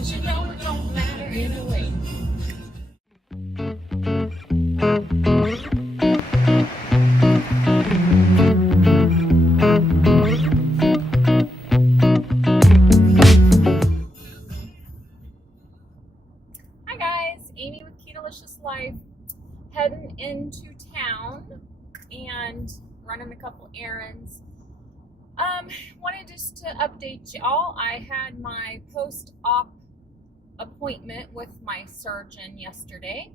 'cause you know it don't matter anyway. Hi guys, Amy with Keto Life, heading into town and running a couple errands. Wanted just to update y'all. I had my post-op appointment with my surgeon yesterday.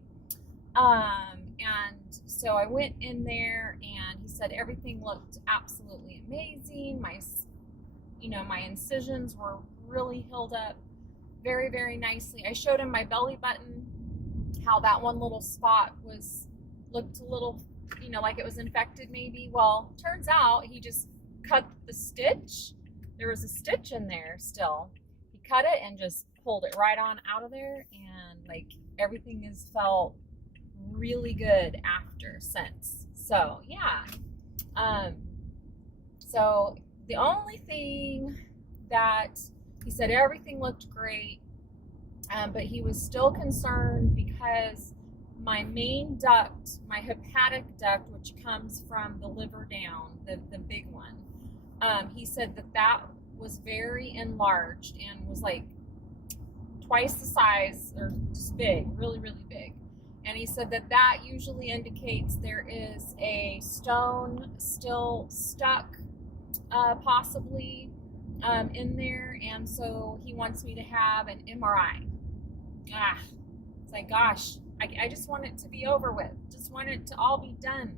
And so I went in there and he said everything looked absolutely amazing. My incisions were really healed up very, very nicely. I showed him my belly button, how that one little spot looked a little, like it was infected maybe. Well, turns out he just cut the stitch. There was a stitch in there still. He cut it and just pulled it right on out of there, and like everything has felt really good since. So yeah. So the only thing that he said everything looked great, but he was still concerned because my main duct, my hepatic duct, which comes from the liver down, the big one, he said that was very enlarged and was like twice the size, or just big, really, really big. And he said that usually indicates there is a stone still stuck, possibly, in there, and so he wants me to have an MRI. It's like, gosh, I just want it to be over with. Just want it to all be done.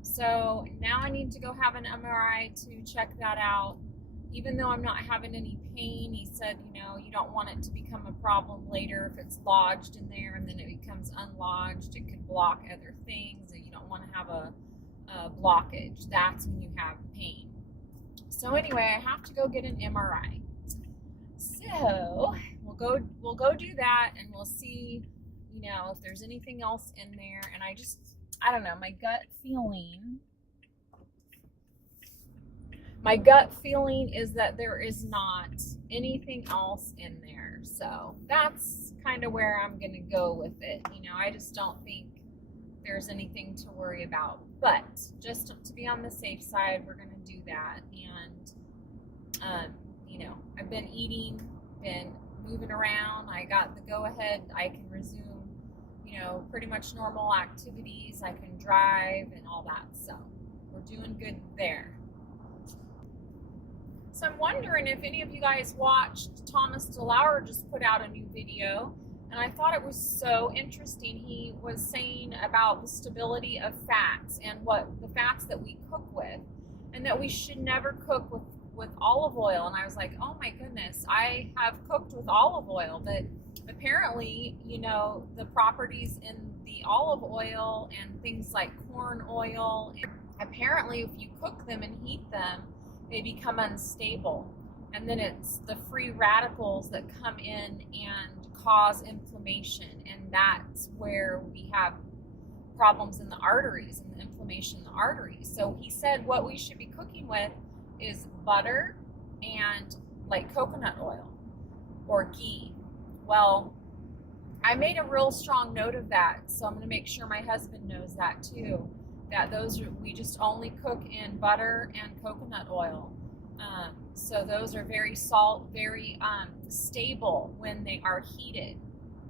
So now I need to go have an MRI to check that out. Even though I'm not having any pain, he said, you don't want it to become a problem later if it's lodged in there and then it becomes unlodged. It could block other things, and you don't want to have a blockage. That's when you have pain. So anyway, I have to go get an MRI. So we'll go do that, and we'll see, if there's anything else in there. And I don't know, my gut feeling is that there is not anything else in there. So that's kind of where I'm going to go with it. I just don't think there's anything to worry about. But just to be on the safe side, we're going to do that. And, I've been eating, been moving around. I got the go-ahead. I can resume, pretty much normal activities. I can drive and all that. So we're doing good there. So I'm wondering if any of you guys watched Thomas Delauer just put out a new video, and I thought it was so interesting. He was saying about the stability of fats and what the fats that we cook with, and that we should never cook with olive oil. And I was like, oh my goodness, I have cooked with olive oil, but apparently, the properties in the olive oil and things like corn oil, apparently if you cook them and heat them, they become unstable. And then it's the free radicals that come in and cause inflammation. And that's where we have problems in the arteries and the inflammation in the arteries. So he said what we should be cooking with is butter and like coconut oil or ghee. Well, I made a real strong note of that. So I'm going to make sure my husband knows that too. That we just only cook in butter and coconut oil. So those are very very stable when they are heated.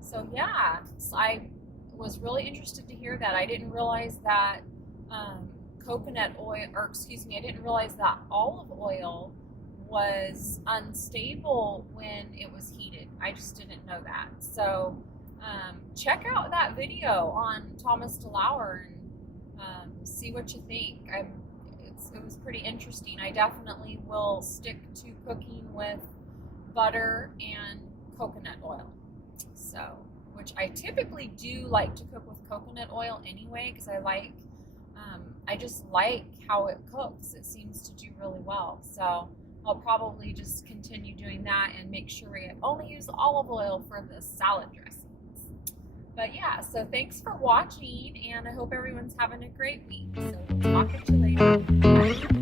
So yeah, I was really interested to hear that. I didn't realize that I didn't realize that olive oil was unstable when it was heated. I just didn't know that. So check out that video on Thomas Delauer and see what you think. It was pretty interesting. I definitely will stick to cooking with butter and coconut oil. So, which I typically do like to cook with coconut oil anyway, because I just like how it cooks. It seems to do really well. So I'll probably just continue doing that and make sure we only use olive oil for the salad dressings. But yeah, so thanks for watching, and I hope everyone's having a great week. So talk to you later. Bye.